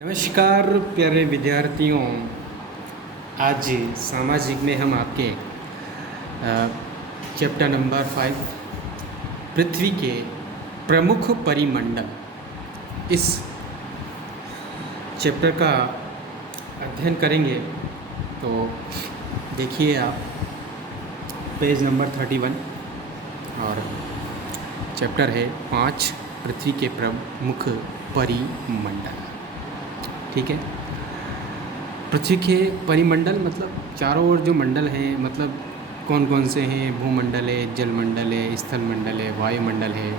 नमस्कार प्यारे विद्यार्थियों। आज सामाजिक में हम आपके चैप्टर नंबर 5 पृथ्वी के प्रमुख परिमंडल इस चैप्टर का अध्ययन करेंगे। तो देखिए आप पेज नंबर 31 और चैप्टर है 5 पृथ्वी के प्रमुख परिमंडल। ठीक है, पृथ्वी के परिमंडल मतलब चारों ओर जो मंडल हैं, मतलब कौन कौन से हैं। भूमंडल है, जलमंडल है, स्थल मंडल है, वायुमंडल है।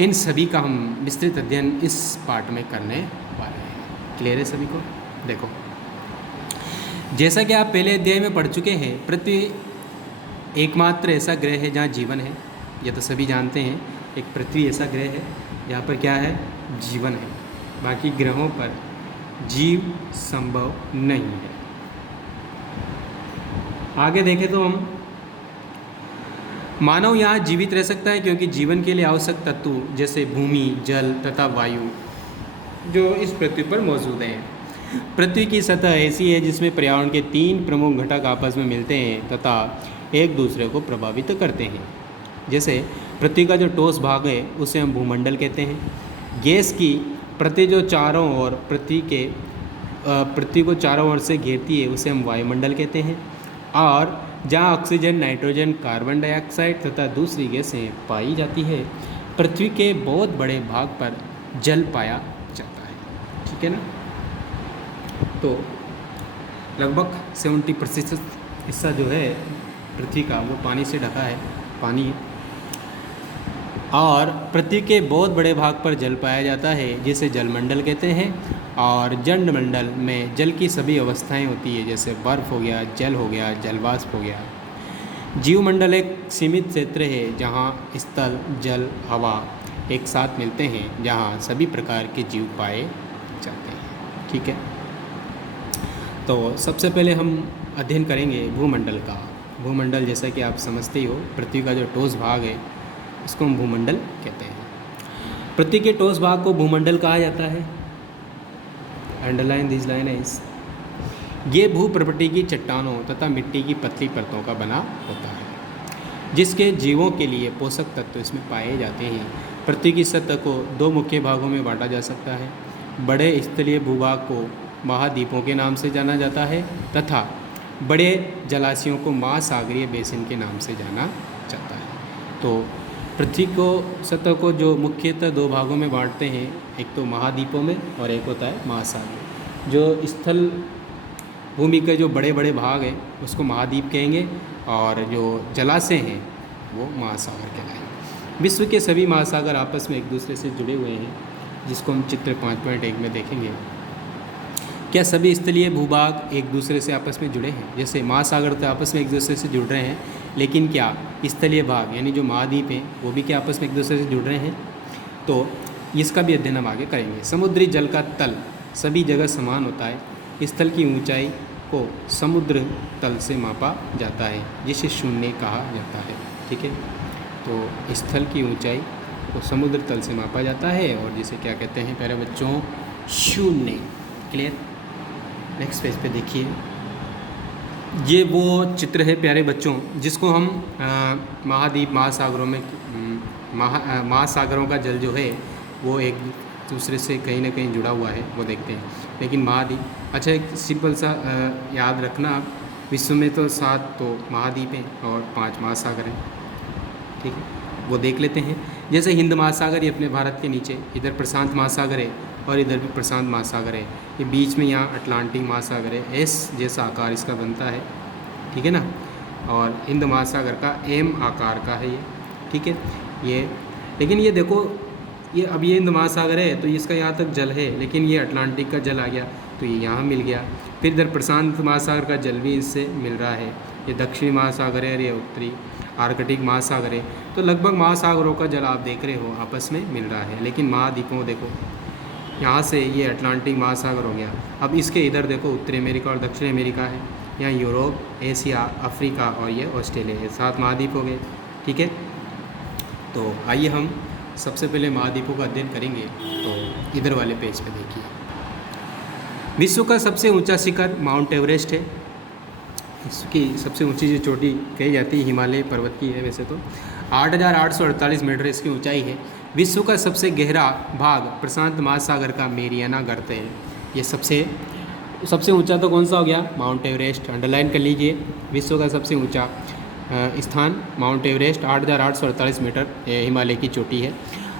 इन सभी का हम विस्तृत अध्ययन इस पार्ट में करने वाले हैं। क्लियर है सभी को? देखो, जैसा कि आप पहले अध्याय में पढ़ चुके हैं, पृथ्वी एकमात्र ऐसा ग्रह है जहाँ जीवन है। यह तो सभी जानते हैं, एक पृथ्वी ऐसा ग्रह है जहाँ पर क्या है, जीवन है। बाकी ग्रहों पर जीव संभव नहीं है। आगे देखें तो हम मानव यहाँ जीवित रह सकता है क्योंकि जीवन के लिए आवश्यक तत्व जैसे भूमि, जल तथा वायु जो इस पृथ्वी पर मौजूद हैं। पृथ्वी की सतह ऐसी है जिसमें पर्यावरण के 3 प्रमुख घटक आपस में मिलते हैं तथा एक दूसरे को प्रभावित करते हैं। जैसे पृथ्वी का जो ठोस भाग है उसे हम भूमंडल कहते हैं। गैस की पृथ्वी जो चारों ओर पृथ्वी को चारों ओर से घेरती है उसे हम वायुमंडल कहते हैं। और जहाँ ऑक्सीजन, नाइट्रोजन, कार्बन डाइऑक्साइड तथा दूसरी गैसें पाई जाती है, पृथ्वी के बहुत बड़े भाग पर जल पाया जाता है। ठीक है ना? तो लगभग 70% हिस्सा जो है पृथ्वी का वो पानी से ढका है, पानी है। और पृथ्वी के बहुत बड़े भाग पर जल पाया जाता है जिसे जलमंडल कहते हैं। और जलमंडल में जल की सभी अवस्थाएं होती है, जैसे बर्फ़ हो गया, जल हो गया, जलवाष्प हो गया। जीवमंडल एक सीमित क्षेत्र है जहां स्थल, जल, हवा एक साथ मिलते हैं, जहां सभी प्रकार के जीव पाए जाते हैं। ठीक है, तो सबसे पहले हम अध्ययन करेंगे भूमंडल का। भूमंडल जैसा कि आप समझते ही हो, पृथ्वी का जो ठोस भाग है इसको हम भूमंडल कहते हैं। पृथ्वी के ठोस भाग को भूमंडल कहा जाता है। अंडरलाइन दिस लाइन इज, ये भू प्रकृति की चट्टानों तथा मिट्टी की पतली परतों का बना होता है जिसके जीवों के लिए पोषक तत्व इसमें पाए जाते हैं। पृथ्वी की सतह को 2 मुख्य भागों में बांटा जा सकता है। बड़े स्थलीय भूभाग को महाद्वीपों के नाम से जाना जाता है तथा बड़े जलाशयों को महासागरीय बेसिन के नाम से जाना जाता है। तो पृथ्वी को सतह को जो मुख्यतः 2 भागों में बांटते हैं, एक तो महाद्वीपों में और एक होता है महासागर। जो स्थल भूमि के जो बड़े बड़े भाग हैं उसको महाद्वीप कहेंगे और जो जलाशय हैं वो महासागर कहलाएंगे। विश्व के सभी महासागर आपस में एक दूसरे से जुड़े हुए हैं, जिसको हम चित्र 5.1 में देखेंगे। क्या सभी स्थलीय भूभाग एक दूसरे से आपस में जुड़े हैं? जैसे महासागर तो आपस में एक दूसरे से जुड़ रहे हैं, लेकिन क्या स्थलीय भाग यानी जो महाद्वीप हैं वो भी क्या आपस में एक दूसरे से जुड़ रहे हैं? तो इसका भी अध्ययन हम आगे करेंगे। समुद्री जल का तल सभी जगह समान होता है। स्थल की ऊंचाई को समुद्र तल से मापा जाता है जिसे शून्य कहा जाता है। ठीक है, तो स्थल की ऊंचाई को समुद्र तल से मापा जाता है और जिसे क्या कहते हैं प्यारे बच्चों, शून्य। क्लियर? नेक्स्ट पेज पे देखिए, ये वो चित्र है प्यारे बच्चों जिसको हम महाद्वीप, महासागरों में महासागरों का जल जो है वो एक दूसरे से कहीं ना कहीं जुड़ा हुआ है, वो देखते हैं। लेकिन महाद्वीप, अच्छा एक सिंपल सा याद रखना आप, विश्व में तो 7 तो महाद्वीप हैं और 5 महासागर हैं। ठीक है, वो देख लेते हैं। जैसे हिंद महासागर ये अपने भारत के नीचे, इधर प्रशांत महासागर है और इधर भी प्रशांत महासागर है। ये बीच में यहाँ अटलांटिक महासागर है, एस जैसा आकार इसका बनता है। ठीक है ना? और हिंद महासागर का एम आकार का है ये। ठीक है, ये लेकिन ये देखो, ये अब ये हिंद महासागर है तो इसका यहाँ तक जल है, लेकिन ये अटलांटिक का जल आ गया तो ये यहाँ मिल गया। फिर इधर प्रशांत महासागर का जल भी इससे मिल रहा है। ये दक्षिणी महासागर है और ये उत्तरी आर्कटिक महासागर है। तो लगभग महासागरों का जल आप देख रहे हो आपस में मिल रहा है। लेकिन महाद्वीपों देखो, यहाँ से ये अटलांटिक महासागर हो गया। अब इसके इधर देखो उत्तरी अमेरिका और दक्षिण अमेरिका है। यहाँ यूरोप, एशिया, अफ्रीका और ये ऑस्ट्रेलिया, ये 7 महाद्वीप हो गए। ठीक है, तो आइए हम सबसे पहले महाद्वीपों का अध्ययन करेंगे। तो इधर वाले पेज पे देखिए, विश्व का सबसे ऊंचा शिखर माउंट एवरेस्ट है। इसकी सबसे ऊंची जो चोटी कही जाती है हिमालय पर्वत की है वैसे तो। 8,848 मीटर इसकी ऊंचाई है। विश्व का सबसे गहरा भाग प्रशांत महासागर का मेरियाना गर्त है। ये सबसे ऊंचा तो कौन सा हो गया? Mount Everest. अंडरलाइन कर लीजिए, विश्व का सबसे ऊंचा स्थान माउंट एवरेस्ट 8,848 मीटर हिमालय की चोटी है।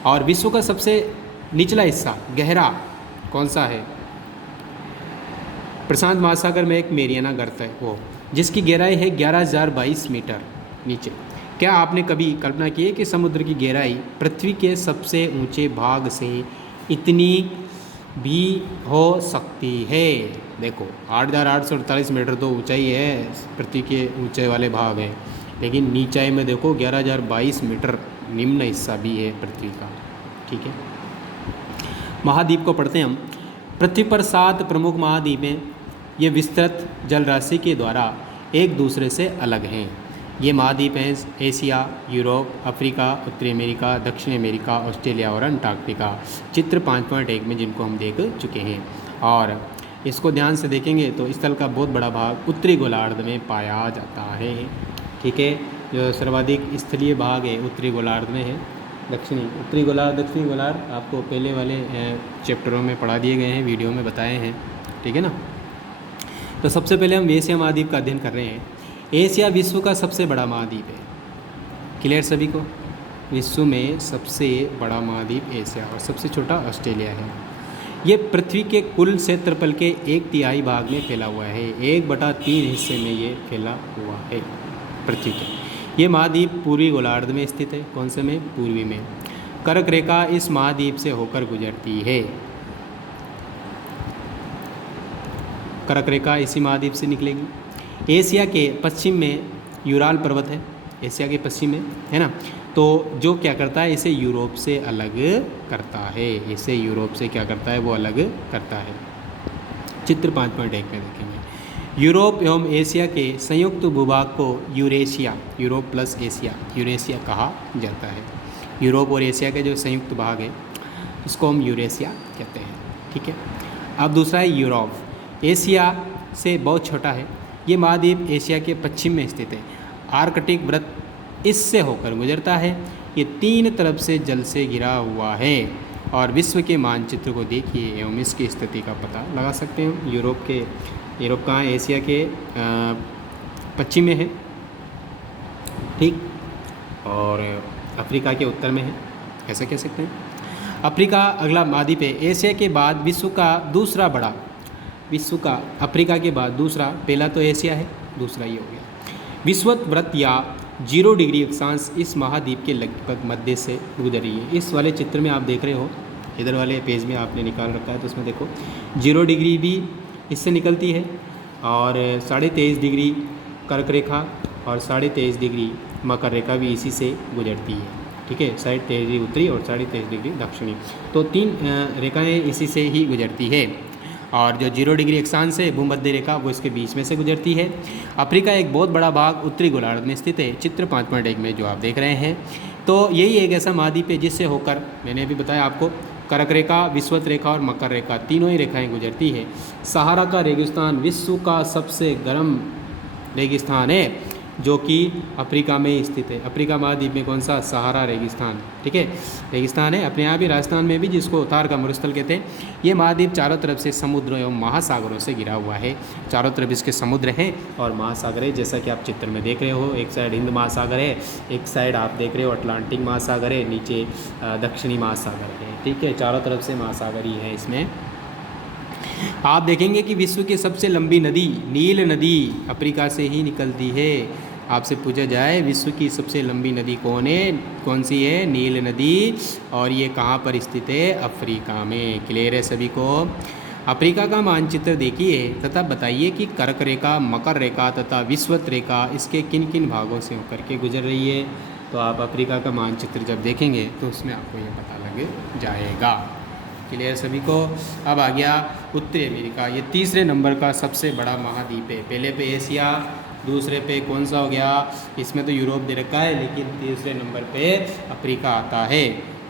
और विश्व का सबसे निचला हिस्सा गहरा कौन सा है? प्रशांत महासागर में एक मेरियाना गर्त है वो, जिसकी गहराई है 11,022 मीटर नीचे। क्या आपने कभी कल्पना की है कि समुद्र की गहराई पृथ्वी के सबसे ऊंचे भाग से इतनी भी हो सकती है? देखो 8,848 मीटर तो ऊंचाई है, पृथ्वी के ऊंचे वाले भाग है, लेकिन नीचाई में देखो 11,022 मीटर निम्न हिस्सा भी है पृथ्वी का। ठीक है, महाद्वीप को पढ़ते हैं हम। पृथ्वी पर 7 प्रमुख महाद्वीप हैं। ये विस्तृत जल राशि के द्वारा एक दूसरे से अलग हैं। ये महाद्वीप हैं एशिया, यूरोप, अफ्रीका, उत्तरी अमेरिका, दक्षिण अमेरिका, ऑस्ट्रेलिया और अंटार्कटिका। चित्र 5.1 में जिनको हम देख चुके हैं। और इसको ध्यान से देखेंगे तो स्थल का बहुत बड़ा भाग उत्तरी गोलार्ध में पाया जाता है। ठीक है, जो सर्वाधिक स्थलीय भाग है उत्तरी गोलार्ध में है। उत्तरी गोलार्ध दक्षिणी गोलार्ध आपको पहले वाले चैप्टरों में पढ़ा दिए गए हैं, वीडियो में बताए हैं। ठीक है ना। तो सबसे पहले हम एशिया महाद्वीप का अध्ययन कर रहे हैं। एशिया विश्व का सबसे बड़ा महाद्वीप है। क्लियर सभी को? विश्व में सबसे बड़ा महाद्वीप एशिया और सबसे छोटा ऑस्ट्रेलिया है। ये पृथ्वी के कुल क्षेत्रफल के 1/3 भाग में फैला हुआ है। 1/3 हिस्से में ये फैला हुआ है पृथ्वी के। ये महाद्वीप पूर्वी गोलार्ध में स्थित है। कौन से में? पूर्वी में। कर्क रेखा इस महाद्वीप से होकर गुजरती है। कर्क रेखा इसी महाद्वीप से निकलेगी। एशिया के पश्चिम में यूराल पर्वत है। एशिया के पश्चिम में है ना, तो जो क्या करता है, इसे यूरोप से अलग करता है। इसे यूरोप से क्या करता है? वो अलग करता है। चित्र 5.1 में देखेंगे। यूरोप एवं एशिया के संयुक्त भूभाग को Eurasia, Europe plus Asia, Eurasia कहा जाता है। यूरोप और एशिया के जो संयुक्त भाग है उसको हम यूरेशिया कहते हैं। ठीक है। अब दूसरा है यूरोप। एशिया से बहुत छोटा है। ये महाद्वीप एशिया के पश्चिम में स्थित है। आर्कटिक वृत्त इससे होकर गुजरता है। ये 3 तरफ से जल से घिरा हुआ है। और विश्व के मानचित्र को देखिए एवं इसकी स्थिति का पता लगा सकते हैं। यूरोप कहाँ है? एशिया के पश्चिम में है। ठीक, और अफ्रीका के उत्तर में है, ऐसा कह सकते हैं। अफ्रीका अगला महाद्वीप है। एशिया के बाद विश्व का अफ्रीका के बाद दूसरा, पहला तो एशिया है, दूसरा ये हो गया। विषुवत वृत्त या 0 डिग्री अक्षांश इस महाद्वीप के लगभग मध्य से गुजर रही है। इस वाले चित्र में आप देख रहे हो, इधर वाले पेज में आपने निकाल रखा है, तो उसमें देखो 0 डिग्री भी इससे निकलती है और 23.5 डिग्री कर्क रेखा और 23.5 डिग्री मकर रेखा भी इसी से गुजरती है। ठीक है, 23.5 डिग्री उत्तरी और 23.5 डिग्री दक्षिणी, तो 3 रेखाएं इसी से ही गुजरती है। और जो 0 डिग्री अक्षांश है भूमध्य रेखा, वो इसके बीच में से गुजरती है। अफ्रीका एक बहुत बड़ा भाग उत्तरी गोलार्ध में स्थित है। चित्र 5.1 में जो आप देख रहे हैं, तो यही एक ऐसा महाद्वीप है जिससे होकर, मैंने अभी बताया आपको, कर्क रेखा, विषुवत रेखा और मकर रेखा, तीनों ही रेखाएं गुजरती है। सहारा का रेगिस्तान विश्व का सबसे गर्म रेगिस्तान है, जो कि अफ्रीका में ही स्थित है। अफ्रीका महाद्वीप में कौन सा? सहारा रेगिस्तान। ठीक है, रेगिस्तान है अपने यहाँ भी, राजस्थान में भी, जिसको थार का मरुस्थल कहते हैं। ये महाद्वीप चारों तरफ से समुद्र एवं महासागरों से घिरा हुआ है। चारों तरफ इसके समुद्र हैं और महासागर है, जैसा कि आप चित्र में देख रहे हो। एक साइड हिंद महासागर है, एक साइड आप देख रहे हो अटलांटिक महासागर है, नीचे दक्षिणी महासागर है। ठीक है, चारों तरफ से महासागर ही है इसमें। आप देखेंगे कि विश्व की सबसे लंबी नदी नील नदी अफ्रीका से ही निकलती है। आपसे पूछा जाए विश्व की सबसे लंबी नदी कौन सी है? नील नदी। और ये कहाँ पर स्थित है? अफ्रीका में। क्लियर है सभी को? अफ्रीका का मानचित्र देखिए तथा बताइए कि कर्क रेखा, मकर रेखा तथा विषुवत रेखा इसके किन किन भागों से होकर के गुजर रही है। तो आप अफ्रीका का मानचित्र जब देखेंगे तो उसमें आपको ये पता लग जाएगा। क्लियर सभी को? अब आ गया उत्तरी अमेरिका। ये तीसरे नंबर का सबसे बड़ा महाद्वीप है। पहले पे एशिया, दूसरे पे कौन सा हो गया? इसमें तो यूरोप दे रखा है, लेकिन तीसरे नंबर पे अफ्रीका आता है।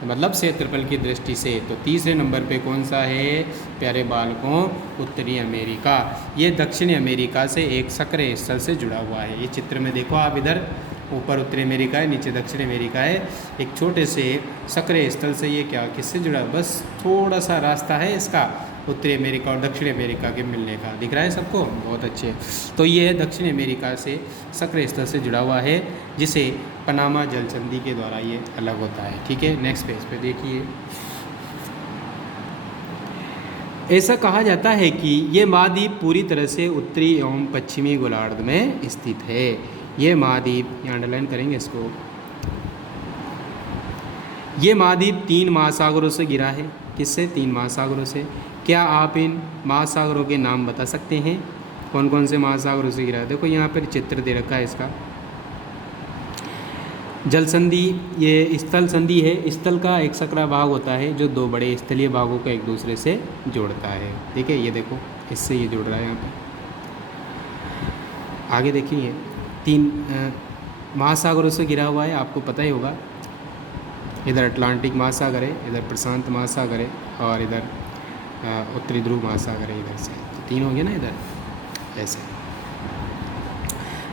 मतलब क्षेत्रफल की दृष्टि से। तो तीसरे नंबर पे कौन सा है प्यारे बालकों? उत्तरी अमेरिका। ये दक्षिणी अमेरिका से एक सक्रिय स्थल से जुड़ा हुआ है। ये चित्र में देखो आप, इधर ऊपर उत्तरी अमेरिका है, नीचे दक्षिण अमेरिका है। एक छोटे से सक्रिय स्थल से ये क्या किससे जुड़ा? बस थोड़ा सा रास्ता है इसका उत्तरी अमेरिका और दक्षिण अमेरिका के मिलने का। दिख रहा है सबको? बहुत अच्छे। तो ये दक्षिण अमेरिका से सक्रिय स्थल से जुड़ा हुआ है, जिसे पनामा जल संधि के द्वारा ये अलग होता है। ठीक है, नेक्स्ट पेज पे देखिए। ऐसा कहा जाता है कि ये महाद्वीप पूरी तरह से उत्तरी एवं पश्चिमी गोलार्ध में स्थित है। ये महाद्वीप, यहाँ अंडरलाइन करेंगे इसको, ये महाद्वीप 3 महासागरों से घिरा है। किससे? 3 महासागरों से। क्या आप इन महासागरों के नाम बता सकते हैं? कौन कौन से महासागरों से घिरा है? देखो यहाँ पर चित्र दे रखा है इसका। जल संधि, ये स्थल संधि है। स्थल का एक सकरा भाग होता है जो 2 बड़े स्थलीय भागों को एक दूसरे से जोड़ता है। ठीक है, ये देखो इससे ये जुड़ रहा है यहाँ पर। आगे देखिए, 3 महासागरों से घिरा हुआ है, आपको पता ही होगा। इधर अटलांटिक महासागर है, इधर प्रशांत महासागर है और इधर उत्तरी ध्रुव महासागर है इधर से। तो 3 हो गए ना इधर, ऐसे।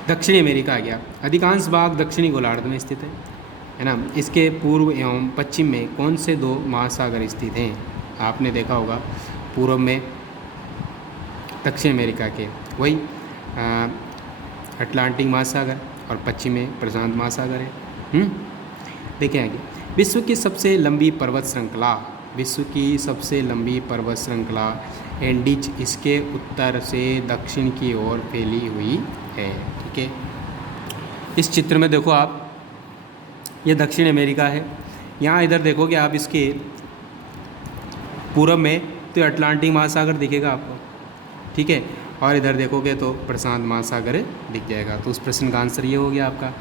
दक्षिणी अमेरिका आ गया। अधिकांश भाग दक्षिणी गोलार्ध में स्थित है ना। इसके पूर्व एवं पश्चिम में कौन से 2 महासागर स्थित हैं? आपने देखा होगा, पूर्व में दक्षिण अमेरिका के वही अटलांटिक महासागर और पश्चिम में प्रशांत महासागर है। देखिए आगे, विश्व की सबसे लंबी पर्वत श्रृंखला, विश्व की सबसे लंबी पर्वत श्रृंखला एंडीज इसके उत्तर से दक्षिण की ओर फैली हुई है। ठीक है, इस चित्र में देखो आप, ये दक्षिण अमेरिका है। यहाँ इधर देखोगे आप, इसके पूर्व में तो अटलांटिक महासागर दिखेगा आपको। ठीक है, और इधर देखोगे तो प्रशांत महासागर दिख जाएगा। तो उस प्रश्न का आंसर ये हो गया आपका।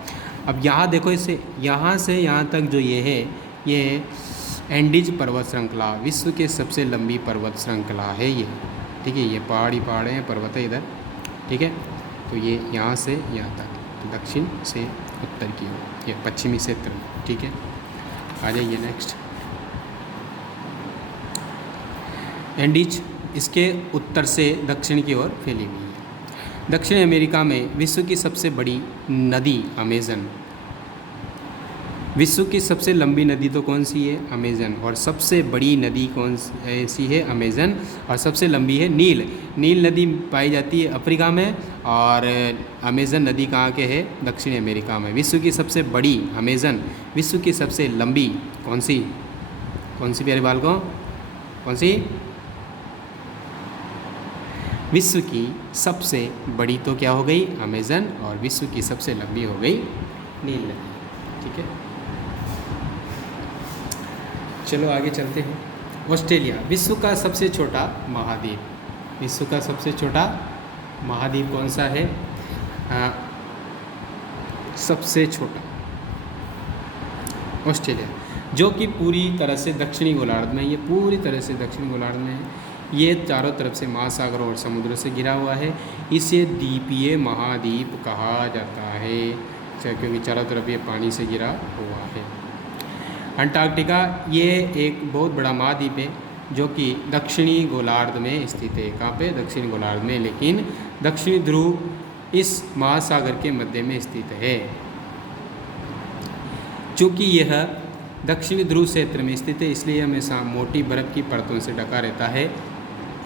अब यहाँ देखो, इससे यहाँ से यहाँ तक जो ये है, ये एंडीज पर्वत श्रृंखला विश्व के सबसे लंबी पर्वत श्रृंखला है ये। ठीक है, ये पहाड़ ही पहाड़ हैं, पर्वत है इधर। ठीक है, तो ये यहाँ से यहाँ तक, तो दक्षिण से उत्तर की ओर, ये पश्चिमी क्षेत्र। ठीक है, आ जाइए नेक्स्ट। एंडीज इसके उत्तर से दक्षिण की ओर फैली हुई है। दक्षिण अमेरिका में विश्व की सबसे बड़ी नदी अमेजन, विश्व की सबसे लंबी नदी तो कौन सी है? अमेजन। और सबसे बड़ी नदी कौन सी है? अमेजन। और सबसे लंबी है नील। नील नदी पाई जाती है अफ्रीका में, और अमेजन नदी कहाँ के है? दक्षिण अमेरिका में। विश्व की सबसे बड़ी अमेजन, विश्व की सबसे लंबी कौन सी? कौन सी प्यारे बालकों? कौन सी? विश्व की सबसे बड़ी तो क्या हो गई? अमेजन। और विश्व की सबसे लंबी हो गई नील नदी। ठीक है, चलो आगे चलते हैं। ऑस्ट्रेलिया, विश्व का सबसे छोटा महाद्वीप, विश्व का सबसे छोटा महाद्वीप कौन सा है? सबसे छोटा ऑस्ट्रेलिया, जो कि पूरी तरह से दक्षिणी गोलार्ध में, ये पूरी तरह से दक्षिणी गोलार्ध में है। ये चारों तरफ से महासागरों और समुद्रों से घिरा हुआ है। इसे द्वीपीय महाद्वीप कहा जाता है, क्योंकि चारों तरफ ये पानी से घिरा हुआ है। अंटार्कटिका, ये एक बहुत बड़ा महाद्वीप है जो कि दक्षिणी गोलार्ध में स्थित है। कहाँ पे? दक्षिणी गोलार्ध में, लेकिन दक्षिणी ध्रुव इस महासागर के मध्य में स्थित है। चूँकि यह दक्षिणी ध्रुव क्षेत्र में स्थित है, इसलिए हमेशा मोटी बर्फ़ की परतों से ढका रहता है।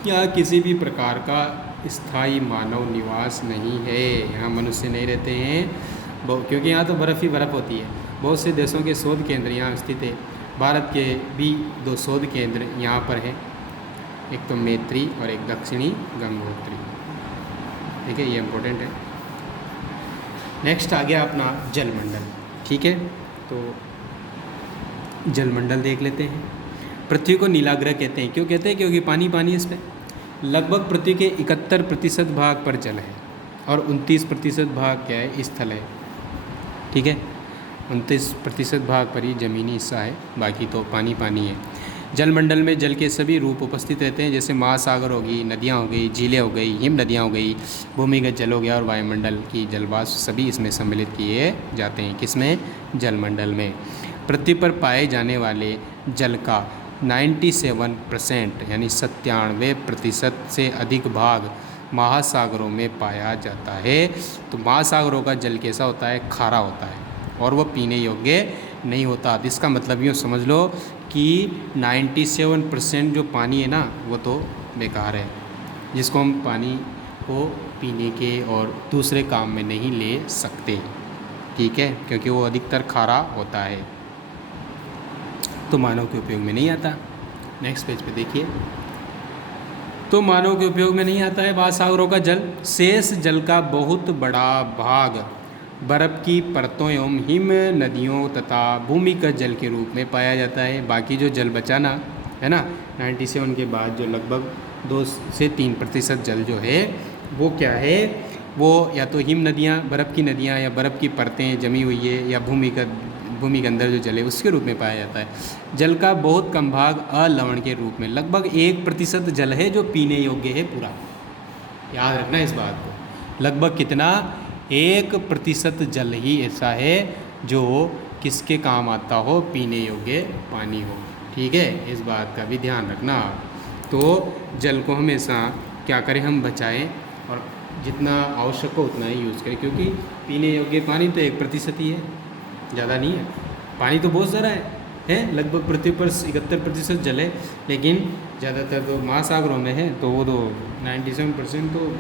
यहाँ किसी भी प्रकार का स्थायी मानव निवास नहीं है, यहाँ मनुष्य नहीं रहते हैं, क्योंकि यहाँ तो बर्फ़ ही बर्फ़ होती है। बहुत से देशों के शोध केंद्र यहाँ स्थित है। भारत के भी 2 शोध केंद्र यहाँ पर हैं, एक तो मैत्री और एक दक्षिणी गंगोत्री। ठीक है, ये इम्पोर्टेंट है। नेक्स्ट आ गया अपना जलमंडल। ठीक है, तो जलमंडल देख लेते हैं। पृथ्वी को नीला ग्रह कहते हैं। क्यों कहते हैं? क्योंकि पानी पानी है इस पर। लगभग पृथ्वी के 71% भाग पर जल है और 29% भाग क्या है? स्थल है। ठीक है, 29% भाग पर ही ज़मीनी हिस्सा है, बाकी तो पानी पानी है। जलमंडल में जल के सभी रूप उपस्थित रहते हैं, जैसे महासागर हो गई, नदियाँ हो गई, झीलें हो गई, हिम नदियाँ हो गई, भूमिगत जल हो गया और वायुमंडल की जलवाष्प, सभी इसमें सम्मिलित किए जाते हैं। किसमें? जलमंडल में। पृथ्वी पर पाए जाने वाले जल का 97% यानी 97% से अधिक भाग महासागरों में पाया जाता है। तो महासागरों का जल कैसा होता है? खारा होता है और वो पीने योग्य नहीं होता। इसका मतलब यूँ समझ लो कि 97% जो पानी है ना वो तो बेकार है, जिसको हम पानी को पीने के और दूसरे काम में नहीं ले सकते, ठीक है, क्योंकि वो अधिकतर खारा होता है, तो मानव के उपयोग में नहीं आता। नेक्स्ट पेज पे देखिए, तो मानव के उपयोग में नहीं आता है महासागरों का जल। शेष जल का बहुत बड़ा भाग बर्फ़ की परतों एवं हिम नदियों तथा भूमिगत जल के रूप में पाया जाता है। बाकी जो जल बचा ना है ना 97 के बाद जो लगभग 2 से 3% जल जो है वो क्या है, वो या तो हिम नदियाँ, बर्फ़ की नदियाँ या बर्फ़ की परतें जमी हुई है, या भूमि के अंदर जो जल है उसके रूप में पाया जाता है। जल का बहुत कम भाग अलवण के रूप में, लगभग 1% जल है जो पीने योग्य है पूरा, याद रखना इस बात को। लगभग कितना? 1% जल ही ऐसा है जो किसके काम आता हो? पीने योग्य पानी हो, ठीक है, इस बात का भी ध्यान रखना। तो जल को हमेशा क्या करें, हम बचाएं और जितना आवश्यक हो उतना ही यूज़ करें, क्योंकि पीने योग्य पानी तो 1% ही है, ज़्यादा नहीं है। पानी तो बहुत सारा है लगभग पृथ्वी पर 71% जल है, लेकिन ज़्यादातर तो महासागरों में है, तो वो तो 97% तो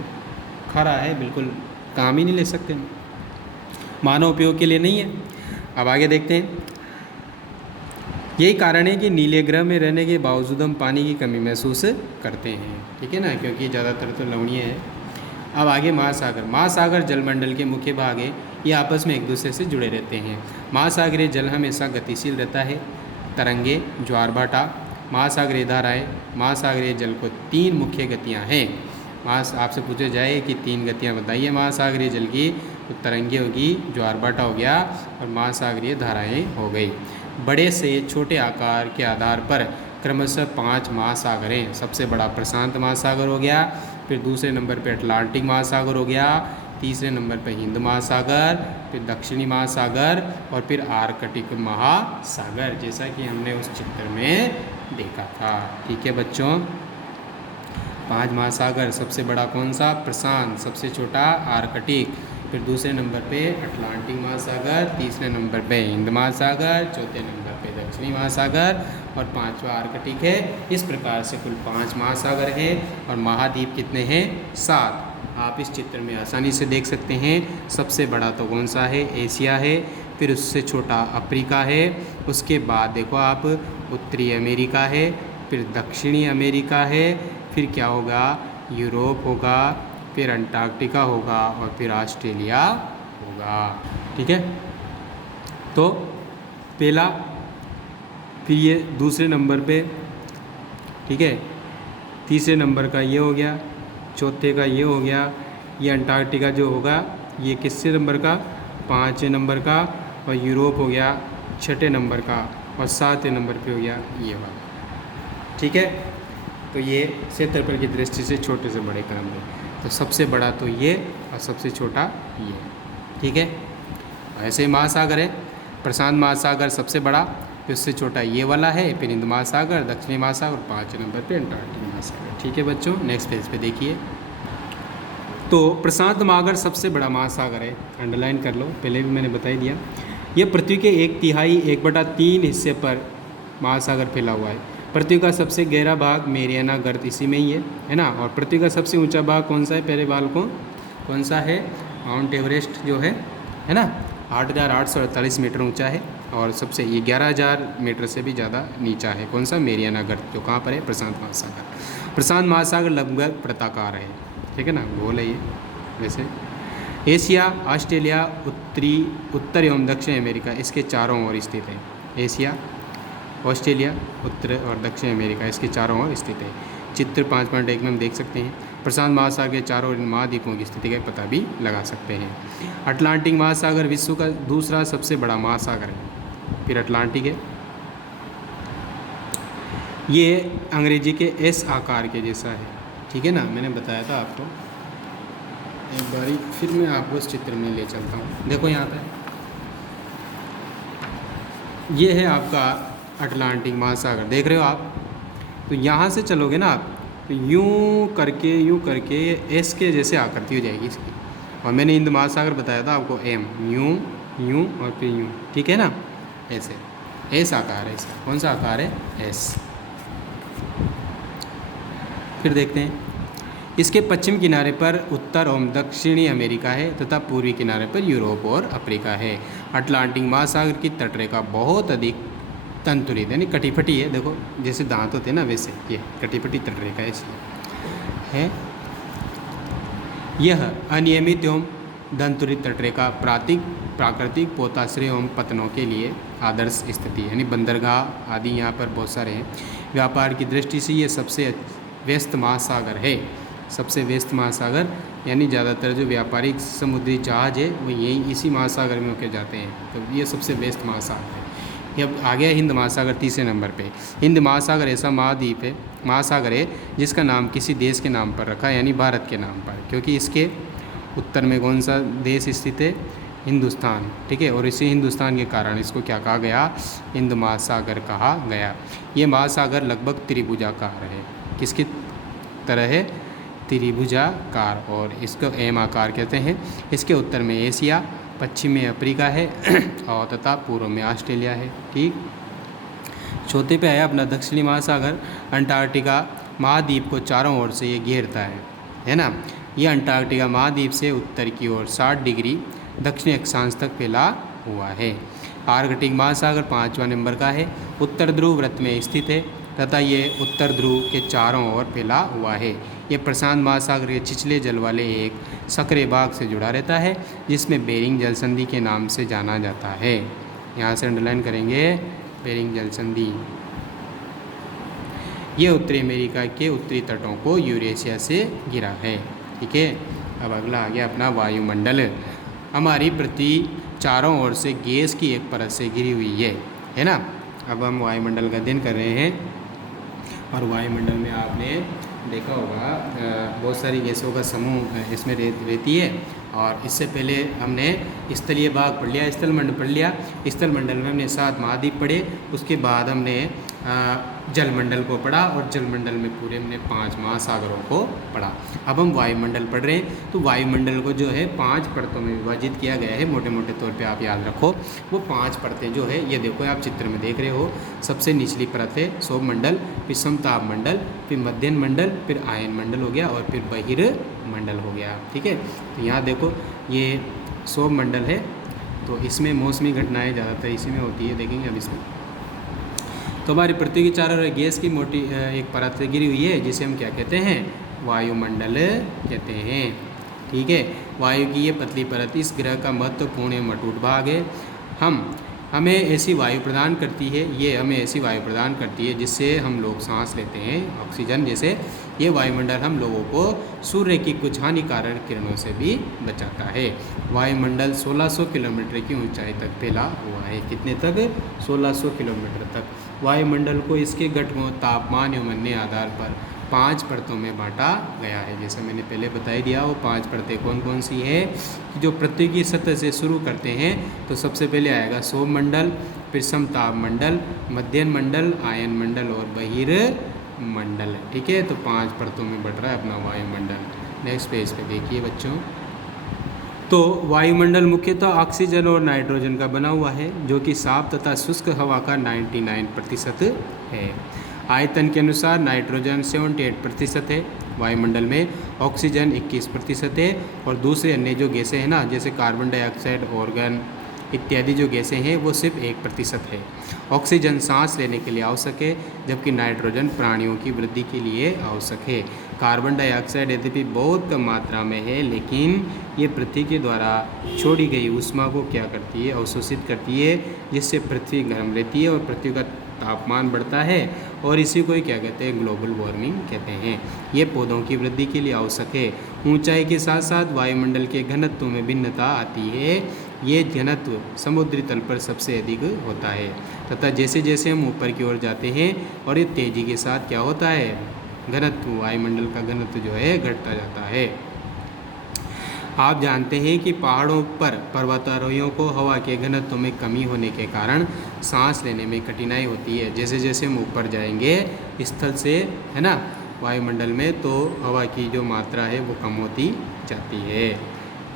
खारा है, बिल्कुल काम ही नहीं ले सकते, मानव उपयोग के लिए नहीं है। अब आगे देखते हैं। यही कारण है कि नीले ग्रह में रहने के बावजूद हम पानी की कमी महसूस करते हैं, ठीक है ना, क्योंकि ज़्यादातर तो लवणीय है। अब आगे महासागर जलमंडल के मुख्य भाग है, ये आपस में एक दूसरे से जुड़े रहते हैं। महासागरीय जल हमेशा गतिशील रहता है, तरंगे, ज्वार भाटा, महासागरीय धाराएँ। महासागरीय जल को 3 मुख्य गतियाँ हैं। आपसे पूछा जाए कि 3 गतियाँ बताइए महासागरीय जल की, तो तरंगे होगी, ज्वार भाटा हो गया और महासागरीय धाराएँ हो गई। बड़े से छोटे आकार के आधार पर क्रमशः 5 महासागर हैं। सबसे बड़ा प्रशांत महासागर हो गया, फिर दूसरे नंबर पे अटलांटिक महासागर हो गया, तीसरे नंबर पे हिंद महासागर, फिर दक्षिणी महासागर और फिर आर्कटिक महासागर, जैसा कि हमने उस चित्र में देखा था, ठीक है बच्चों। 5 महासागर, सबसे बड़ा कौन सा? प्रशांत, सबसे छोटा आर्कटिक, फिर दूसरे नंबर पे अटलांटिक महासागर, तीसरे नंबर पे हिंद महासागर, चौथे नंबर पे दक्षिणी महासागर और 5वां आर्कटिक है। इस प्रकार से कुल 5 महासागर हैं और महाद्वीप कितने हैं? 7। आप इस चित्र में आसानी से देख सकते हैं। सबसे बड़ा तो कौन सा है? एशिया है, फिर उससे छोटा अफ्रीका है, उसके बाद देखो आप उत्तरी अमेरिका है, फिर दक्षिणी अमेरिका है, फिर क्या होगा? यूरोप होगा, फिर अंटार्कटिका होगा और फिर ऑस्ट्रेलिया होगा, ठीक है। तो पहला, फिर ये दूसरे नंबर पे, ठीक है, तीसरे नंबर का ये हो गया, चौथे का ये हो गया, ये अंटार्कटिका जो होगा ये किससे नंबर का? 5वें नंबर का, और यूरोप हो गया 6ठे नंबर का, और 7वें नंबर पे हो गया ये वाला, ठीक है। तो ये क्षेत्रफल की दृष्टि से छोटे से बड़े क्रम में, तो सबसे बड़ा तो ये और सबसे छोटा ये, ठीक है। ऐसे महासागर है, प्रशांत महासागर सबसे बड़ा, फिर उससे छोटा ये वाला है, फिर हिंद महासागर, दक्षिणी महासागर, 5वें नंबर पे अंटार्कटिक महासागर, ठीक है बच्चों। नेक्स्ट पेज पे देखिए। तो प्रशांत महासागर सबसे बड़ा महासागर है, अंडरलाइन कर लो, पहले भी मैंने बता ही दिया। ये पृथ्वी के 1/3 1/3 हिस्से पर महासागर फैला हुआ है। पृथ्वी का सबसे गहरा भाग मेरियाना गर्त इसी में ही है ना। और पृथ्वी का सबसे ऊंचा भाग कौन सा है? पहले बाल को कौन सा है? माउंट एवरेस्ट जो है ना, 8,848 मीटर ऊंचा है, और सबसे ये 11,000 मीटर से भी ज़्यादा नीचा है। कौन सा? मेरियाना गर्त, जो कहाँ पर है? प्रशांत महासागर। प्रशांत महासागर लगभग वृत्ताकार है, ठीक है ना, गोल है ये वैसे। एशिया, ऑस्ट्रेलिया, उत्तर एवं दक्षिण अमेरिका इसके चारों ओर स्थित है। एशिया, ऑस्ट्रेलिया, उत्तर और दक्षिण अमेरिका इसके चारों ओर स्थित है। चित्र 5.1 में हम देख सकते हैं। प्रशांत महासागर के चारों ओर महाद्वीपों की स्थिति का पता भी लगा सकते हैं। अटलांटिक महासागर विश्व का दूसरा सबसे बड़ा महासागर है, फिर अटलांटिक है। ये अंग्रेजी के एस आकार के जैसा है, ठीक है ना, मैंने बताया था आपको। एक बारी फिर मैं आपको इस चित्र में ले चलता हूँ। देखो यहाँ पे ये है आपका अटलांटिक महासागर, देख रहे हो आप। तो यहाँ से चलोगे ना आप, तो यूँ करके एस के जैसे आकृति हो जाएगी इसकी। और मैंने हिंद महासागर बताया था आपको, एम, यूँ यूँ और फिर यूँ, ठीक है ना, ऐसे एस आकार है इसका। कौन सा आकार है? एस। फिर देखते हैं, इसके पश्चिम किनारे पर उत्तर एवं दक्षिणी अमेरिका है तथा पूर्वी किनारे पर यूरोप और अफ्रीका है। अटलांटिक महासागर की तटरेखा बहुत अधिक तंतुरित यानी कटीफटी है, देखो जैसे दांत होते हैं ना वैसे ये कटीफटी तटरेखा है इसलिए है। यह अनियमित एवं दंतुरित तटरेखा प्राकृतिक पोताश्रय एवं पतनों के लिए आदर्श स्थिति यानी बंदरगाह आदि यहाँ पर बहुत सारे हैं। व्यापार की दृष्टि से ये सबसे व्यस्त महासागर है। सबसे व्यस्त महासागर यानी ज़्यादातर जो व्यापारिक समुद्री जहाज है वो यही इसी महासागर में होकर जाते हैं, तो ये सबसे व्यस्त महासागर है। ये अब आ गया हिंद महासागर तीसरे नंबर पे। हिंद महासागर ऐसा महासागर है जिसका नाम किसी देश के नाम पर रखा है, यानी भारत के नाम पर, क्योंकि इसके उत्तर में कौन सा देश स्थित है? हिंदुस्तान, ठीक है। और इसी हिंदुस्तान के कारण इसको क्या कहा गया? हिंद महासागर कहा गया। ये महासागर लगभग त्रिभुजाकार है। किसकी तरह है? त्रिभुजाकार, और इसको एम आकार कहते हैं। इसके उत्तर में एशिया, पश्चिम में अफ्रीका है और तथा पूर्व में ऑस्ट्रेलिया है, ठीक। चौथे पे है अपना दक्षिणी महासागर। अंटार्कटिका महाद्वीप को चारों ओर से ये घेरता है ना। यह अंटार्कटिका महाद्वीप से उत्तर की ओर 60 डिग्री दक्षिणी अक्षांश तक फैला हुआ है। आर्कटिक महासागर 5वां नंबर का है। उत्तर ध्रुव वृत्त में स्थित है तथा ये उत्तर ध्रुव के चारों ओर फैला हुआ है। यह प्रशांत महासागर के छिछले जल वाले एक सक्रिय भाग से जुड़ा रहता है जिसमें बेरिंग जल संधि के नाम से जाना जाता है। यहाँ से अंडरलाइन करेंगे बेरिंग जल संधि। ये उत्तरी अमेरिका के उत्तरी तटों को यूरेशिया से घिरा है, ठीक है। अब अगला आ गया अपना वायुमंडल। हमारी पृथ्वी चारों ओर से गैस की एक परत से घिरी हुई है ना। अब हम वायुमंडल का अध्ययन कर रहे हैं, और वायुमंडल में आपने देखा होगा बहुत सारी गैसों का समूह इसमें रहती है। और इससे पहले हमने स्थलीय भाग पढ़ लिया, स्थलमंडल पढ़ लिया। स्थलमंडल में हमने 7 महाद्वीप पढ़े, उसके बाद हमने जलमंडल को पढ़ा, और जलमंडल में पूरे हमने 5 महासागरों को पढ़ा। अब हम वायुमंडल पढ़ रहे हैं। तो वायुमंडल को जो है 5 परतों में विभाजित किया गया है, मोटे मोटे तौर पे आप याद रखो। वो 5 परतें जो है ये देखो आप चित्र में देख रहे हो। सबसे निचली परत है सौरमंडल, फिर समताप मंडल, फिर मध्यम मंडल, फिर आयन मंडल हो गया, और फिर बहिर्मंडल हो गया, ठीक है। तो यहाँ देखो ये सौरमंडल है, तो इसमें मौसमी घटनाएं ज़्यादातर इसी में होती है, देखेंगे अब इसमें। तो हमारी पृथ्वी की चारों ओर गैस की मोटी एक परत से घिरी हुई है, जिसे हम क्या कहते हैं? वायुमंडल कहते हैं, ठीक है। वायु की ये पतली परत इस ग्रह का महत्वपूर्ण एवं अटूट भाग है। हमें ऐसी वायु प्रदान करती है, ये हमें ऐसी वायु प्रदान करती है जिससे हम लोग सांस लेते हैं, ऑक्सीजन। जैसे ये वायुमंडल हम लोगों को सूर्य की कुछ हानिकारक किरणों से भी बचाता है। वायुमंडल 1600 किलोमीटर की ऊंचाई तक फैला हुआ है। कितने तक? 1600 किलोमीटर तक। वायुमंडल को इसके घटकों, तापमान एवं अन्य आधार पर 5 परतों में बांटा गया है। जैसे मैंने पहले बता ही दिया, वो 5 परतें कौन कौन सी है? जो पृथ्वी की सतह से शुरू करते हैं, तो सबसे पहले आएगा सौरमंडल, फिर समताप मंडल, मध्यम मंडल, आयन मंडल और बहिर्मंडल, ठीक है। तो 5 परतों में बट रहा है अपना वायुमंडल। नेक्स्ट पेज पे देखिए बच्चों। तो वायुमंडल मुख्यतः ऑक्सीजन और नाइट्रोजन का बना हुआ है, जो कि साफ तथा शुष्क हवा का 99% है। आयतन के अनुसार नाइट्रोजन 78% है वायुमंडल में, ऑक्सीजन 21% है, और दूसरे अन्य जो गैसें हैं ना, जैसे कार्बन डाइऑक्साइड, ऑर्गन इत्यादि जो गैसें हैं वो सिर्फ 1% है। ऑक्सीजन सांस लेने के लिए आवश्यक है, जबकि नाइट्रोजन प्राणियों की वृद्धि के लिए आवश्यक है। कार्बन डाइऑक्साइड यद्यपि बहुत कम मात्रा में है, लेकिन ये पृथ्वी के द्वारा छोड़ी गई ऊष्मा को क्या करती है? अवशोषित करती है, जिससे पृथ्वी गर्म रहती है और पृथ्वी का तापमान बढ़ता है, और इसी को ही क्या कहते हैं? ग्लोबल वार्मिंग कहते हैं। ये पौधों की वृद्धि के लिए आवश्यक है। ऊंचाई के साथ साथ वायुमंडल के घनत्व में भिन्नता आती है। ये घनत्व समुद्री तल पर सबसे अधिक होता है, तथा जैसे जैसे हम ऊपर की ओर जाते हैं और ये तेज़ी के साथ क्या होता है? घनत्व, वायुमंडल का घनत्व जो है घटता जाता है। आप जानते हैं कि पहाड़ों पर पर्वतारोहियों को हवा के घनत्व में कमी होने के कारण सांस लेने में कठिनाई होती है। जैसे जैसे हम ऊपर जाएंगे स्थल से, है ना, वायुमंडल में, तो हवा की जो मात्रा है वो कम होती जाती है।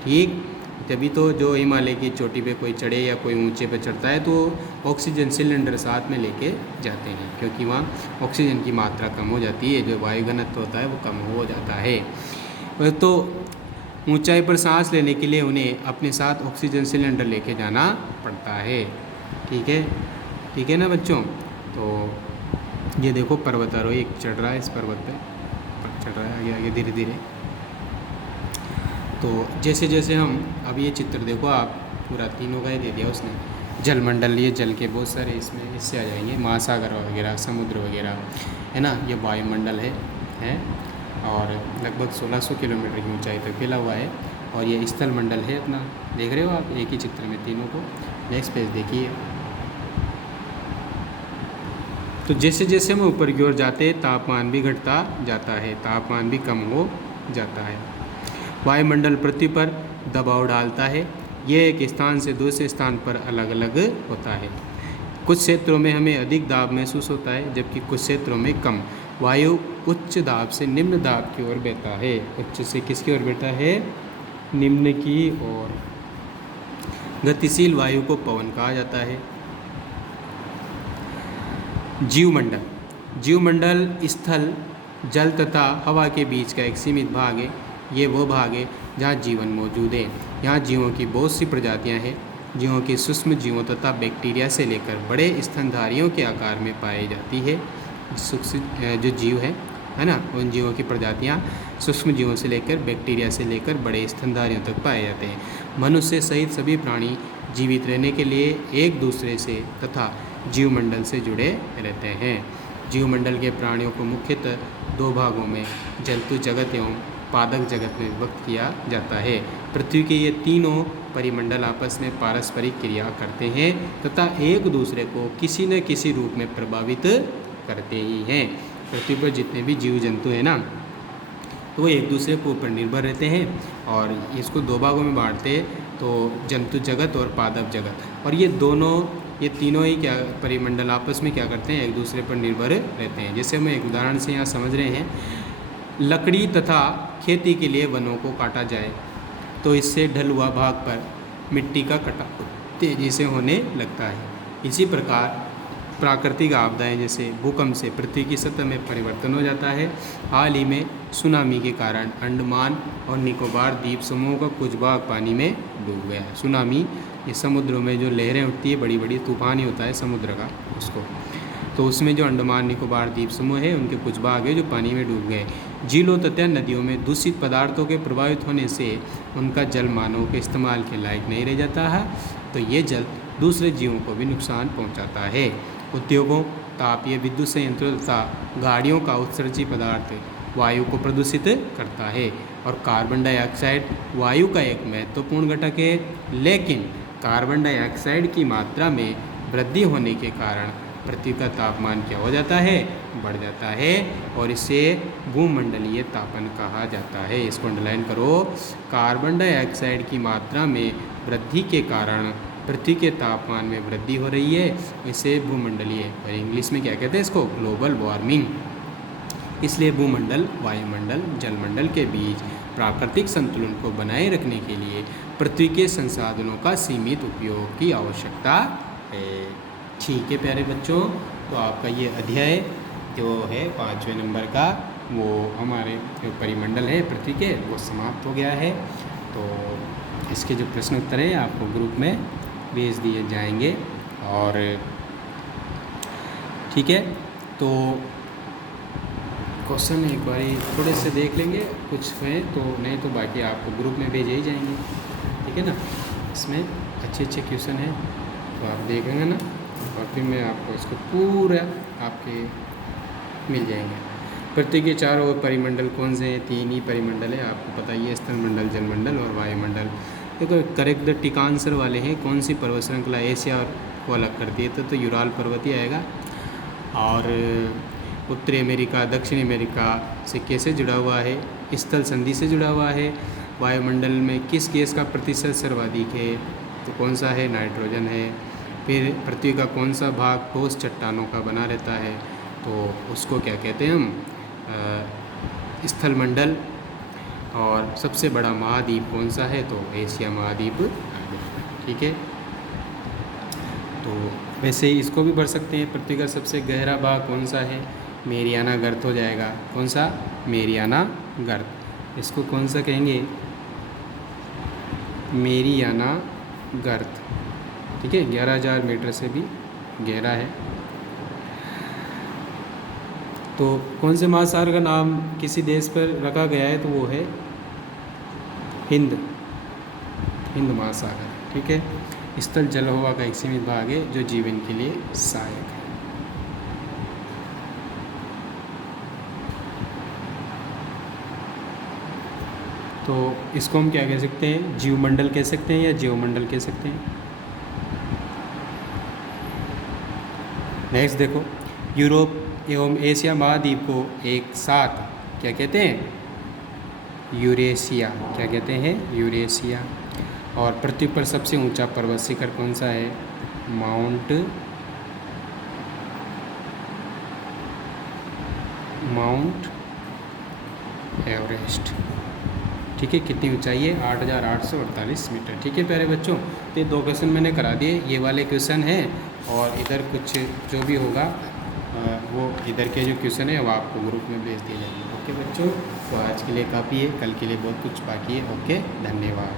ठीक, तभी तो जो हिमालय की चोटी पे कोई चढ़े या कोई ऊंचे पे चढ़ता है तो ऑक्सीजन सिलेंडर साथ में लेके जाते हैं, क्योंकि वहाँ ऑक्सीजन की मात्रा कम हो जाती है, जो वायु घनत्व होता है वो कम हो जाता है। तो ऊंचाई पर सांस लेने के लिए उन्हें अपने साथ ऑक्सीजन सिलेंडर लेके जाना पड़ता है। ठीक है, ठीक है ना बच्चों। तो ये देखो पर्वतारोही एक चढ़ रहा है, इस पर्वत पे चढ़ रहा है आगे आगे धीरे धीरे। तो जैसे जैसे हम, अब ये चित्र देखो आप, पूरा तीनों का ही दे दिया उसने। जलमंडल, ये जल के बहुत सारे इसमें इससे आ जाएंगे, महासागर वगैरह, समुद्र वगैरह, है ना। ये वायुमंडल है और लगभग 1600 किलोमीटर की ऊंचाई तक फैला हुआ है। और ये स्थल मंडल है अपना, देख रहे हो आप एक ही चित्र में तीनों को। नेक्स्ट पेज देखिए। तो जैसे जैसे हम ऊपर की ओर जाते तापमान भी घटता जाता है, तापमान भी कम हो जाता है। वायुमंडल पृथ्वी पर दबाव डालता है। यह एक स्थान से दूसरे स्थान पर अलग अलग होता है। कुछ क्षेत्रों में हमें अधिक दाब महसूस होता है, जबकि कुछ क्षेत्रों में कम। वायु उच्च दाब से निम्न दाब की ओर बहता है। उच्च से किसकी ओर बहता है? निम्न की ओर। गतिशील वायु को पवन कहा जाता है। जीवमंडल, जीवमंडल स्थल, जल तथा हवा के बीच का एक सीमित भाग है। ये वो भाग है जहाँ जीवन मौजूद है। यहाँ जीवों की बहुत सी प्रजातियाँ हैं। जीवों के सूक्ष्म जीवों तथा बैक्टीरिया से लेकर बड़े स्तनधारियों के आकार में पाई जाती है। सूक्ष्म जो जीव है ना, उन जीवों की प्रजातियाँ सूक्ष्म जीवों से लेकर बैक्टीरिया से लेकर बड़े स्तनधारियों तक पाए जाते हैं। मनुष्य सहित सभी प्राणी जीवित रहने के लिए एक दूसरे से तथा जीवमंडल से जुड़े रहते हैं। जीवमंडल के प्राणियों को मुख्यतः दो भागों में जंतु जगत एवं पादक जगत में विभक्त किया जाता है। पृथ्वी के ये तीनों परिमंडल आपस में पारस्परिक क्रिया करते हैं तथा एक दूसरे को किसी न किसी रूप में प्रभावित करते ही हैं। पृथ्वी पर जितने भी जीव जंतु हैं ना, तो वो एक दूसरे के ऊपर निर्भर रहते हैं और इसको दो भागों में बांटते हैं, तो जंतु जगत और पादप जगत। और ये तीनों ही क्या परिमंडल आपस में क्या करते हैं? एक दूसरे पर निर्भर रहते हैं। जैसे हम एक उदाहरण से यहाँ समझ रहे हैं, लकड़ी तथा खेती के लिए वनों को काटा जाए तो इससे ढलुआ भाग पर मिट्टी का कटाव तेजी से होने लगता है। इसी प्रकार प्राकृतिक आपदाएं जैसे भूकंप से पृथ्वी की सतह में परिवर्तन हो जाता है। हाल ही में सुनामी के कारण अंडमान और निकोबार द्वीप समूह का कुछ भाग पानी में डूब गया। सुनामी ये समुद्रों में जो लहरें उठती है, बड़ी बड़ी तूफान ही होता है समुद्र का उसको, तो उसमें जो अंडमान निकोबार द्वीप समूह है उनके कुछ भाग है जो पानी में डूब गए। झीलों तथा नदियों में दूषित पदार्थों के प्रभावित होने से उनका जल मानव के इस्तेमाल के लायक नहीं रह जाता है, तो ये जल दूसरे जीवों को भी नुकसान पहुंचाता है। उद्योगों, तापीय विद्युत संयंत्रों तथा गाड़ियों का उत्सर्जी पदार्थ वायु को प्रदूषित करता है। और कार्बन डाइऑक्साइड वायु का एक महत्वपूर्ण घटक है, लेकिन कार्बन डाइऑक्साइड की मात्रा में वृद्धि होने के कारण पृथ्वी का तापमान क्या हो जाता है? बढ़ जाता है, और इसे भूमंडलीय तापन कहा जाता है। इसको अंडरलाइन करो। कार्बन डाइऑक्साइड की मात्रा में वृद्धि के कारण पृथ्वी के तापमान में वृद्धि हो रही है, इसे भूमंडलीय, और इंग्लिश में क्या कहते हैं इसको? Global warming. इसलिए भूमंडल, वायुमंडल, जलमंडल के बीच प्राकृतिक संतुलन को बनाए रखने के लिए पृथ्वी के संसाधनों का सीमित उपयोग की आवश्यकता है। ठीक है प्यारे बच्चों, तो आपका ये अध्याय जो है 5वें नंबर का, वो हमारे जो परिमंडल है पृथ्वी के, वो समाप्त हो गया है। तो इसके जो प्रश्न उत्तर हैं आपको ग्रुप में भेज दिए जाएंगे। और ठीक है, तो क्वेश्चन एक बार थोड़े से देख लेंगे, कुछ हैं तो, नहीं तो बाकी आपको ग्रुप में भेजे ही जाएंगे। ठीक है ना, इसमें अच्छे अच्छे क्वेश्चन हैं तो आप देखेंगे ना, और फिर मैं आपको इसको पूरा आपके मिल जाएंगे। पृथ्वी के चारों ओर परिमंडल कौन से हैं? 3 ही परिमंडल है, आपको पता ही है, स्थलमंडल, जलमंडल और वायुमंडल। देखो करेक्ट द टिक आंसर वाले हैं। कौन सी पर्वत श्रृंखला एशिया को अलग करती है? तो यूराल पर्वत ही आएगा। और उत्तरी अमेरिका, दक्षिण अमेरिका से कैसे जुड़ा हुआ है? स्थल संधि से जुड़ा हुआ है। वायुमंडल में किस गैस का प्रतिशत सर्वाधिक है? तो कौन सा है? नाइट्रोजन है। फिर पृथ्वी का कौन सा भाग ठोस चट्टानों का बना रहता है? तो उसको क्या कहते हैं हम? स्थलमंडल। और सबसे बड़ा महाद्वीप कौन सा है? तो एशिया महाद्वीप। ठीक है, तो वैसे ही इसको भी पढ़ सकते हैं। पृथ्वी का सबसे गहरा भाग कौन सा है? मेरियाना गर्त हो जाएगा। कौन सा? मेरियाना गर्त। इसको कौन सा कहेंगे? मेरियाना गर्त। ठीक है, 11,000 मीटर से भी गहरा है। तो कौन से महासागर का नाम किसी देश पर रखा गया है? तो वो है हिंद महासागर। ठीक है, स्थल जल हवा का एक सीमित भाग है जो जीवन के लिए सहायक है। तो इसको हम क्या कह सकते हैं? जीवमंडल कह सकते हैं या जीवमंडल कह सकते हैं। नेक्स्ट देखो, यूरोप एवं एशिया महाद्वीप को एक साथ क्या कहते हैं? यूरेशिया। क्या कहते हैं? यूरेशिया। और पृथ्वी पर सबसे ऊंचा पर्वत शिखर कौन सा है? Mount Everest. ठीक है, कितनी ऊंचाई है? 8,848 मीटर। ठीक है प्यारे बच्चों, तो ये 2 क्वेश्चन मैंने करा दिए। ये वाले क्वेश्चन हैं और इधर कुछ जो भी होगा वो इधर के जो क्वेश्चन है वो आपको ग्रुप में भेज दिए जाएंगे। ओके बच्चों, तो आज के लिए काफ़ी है, कल के लिए बहुत कुछ बाकी है। ओके, धन्यवाद।